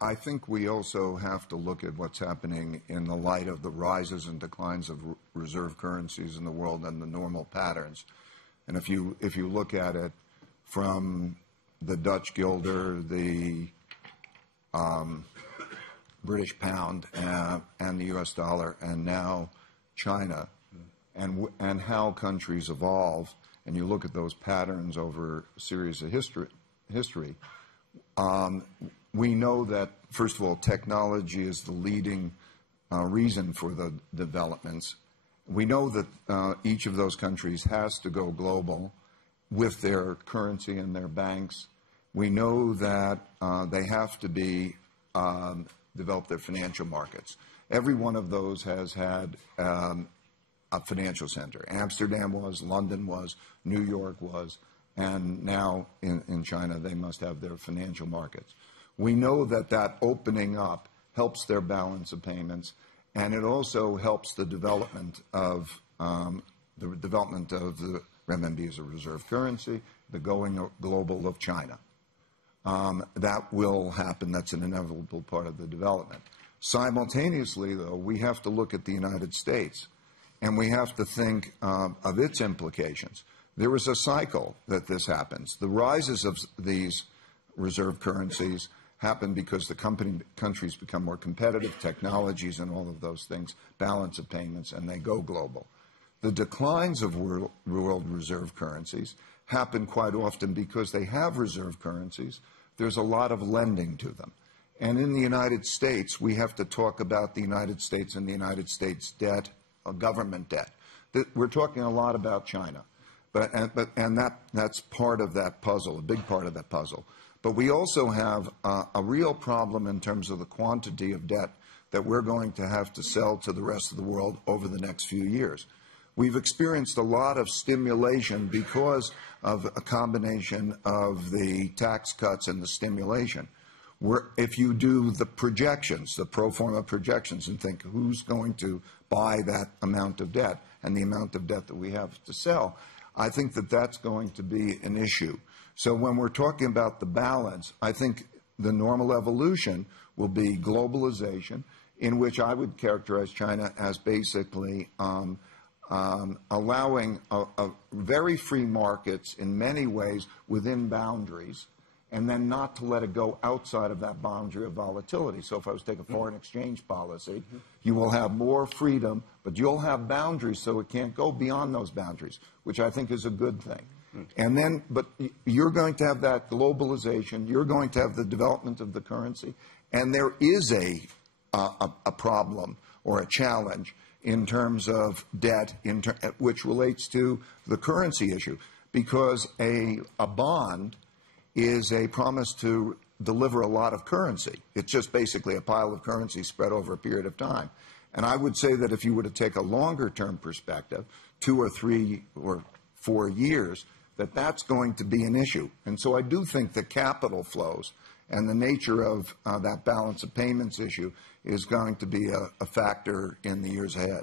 I think we also have to look at what's happening in the light of the rises and declines of reserve currencies in the world and the normal patterns. And if you look at it from the Dutch guilder, the British pound, and the U.S. dollar, and now China, and how countries evolve, and you look at those patterns over a series of history, we know that, first of all, technology is the leading reason for the developments. We know that each of those countries has to go global with their currency and their banks. We know that they have to be develop their financial markets. Every one of those has had a financial center. Amsterdam was, London was, New York was, and now in China they must have their financial markets. We know that that opening up helps their balance of payments, and it also helps the development of the renminbi as a reserve currency, the going global of China. That will happen. That's an inevitable part of the development. Simultaneously, though, we have to look at the United States, and we have to think of its implications. There is a cycle that this happens. The rises of these reserve currencies happen because the countries become more competitive, technologies and all of those things, balance of payments, and they go global. The declines of world reserve currencies happen quite often because they have reserve currencies. There's a lot of lending to them. And in the United States, we have to talk about the United States and the United States debt, government debt. We're talking a lot about China, and that's part of that puzzle, a big part of that puzzle. But we also have a real problem in terms of the quantity of debt that we're going to have to sell to the rest of the world over the next few years. We've experienced a lot of stimulation because of a combination of the tax cuts and the stimulation. If you do the projections, the pro forma projections, and think who's going to buy that amount of debt and the amount of debt that we have to sell, I think that that's going to be an issue. So when we're talking about the balance, I think the normal evolution will be globalization, in which I would characterize China as basically allowing very free markets in many ways within boundaries, and then not to let it go outside of that boundary of volatility. So if I was to take a foreign exchange policy, you will have more freedom, but you'll have boundaries, so it can't go beyond those boundaries, which I think is a good thing. And then, but you're going to have that globalization, you're going to have the development of the currency, and there is a problem or a challenge in terms of debt, which relates to the currency issue, because a bond is a promise to deliver a lot of currency. It's just basically a pile of currency spread over a period of time. And I would say that if you were to take a longer-term perspective, 2 or 3 or 4 years, that's going to be an issue. And so I do think the capital flows and the nature of that balance of payments issue is going to be a factor in the years ahead.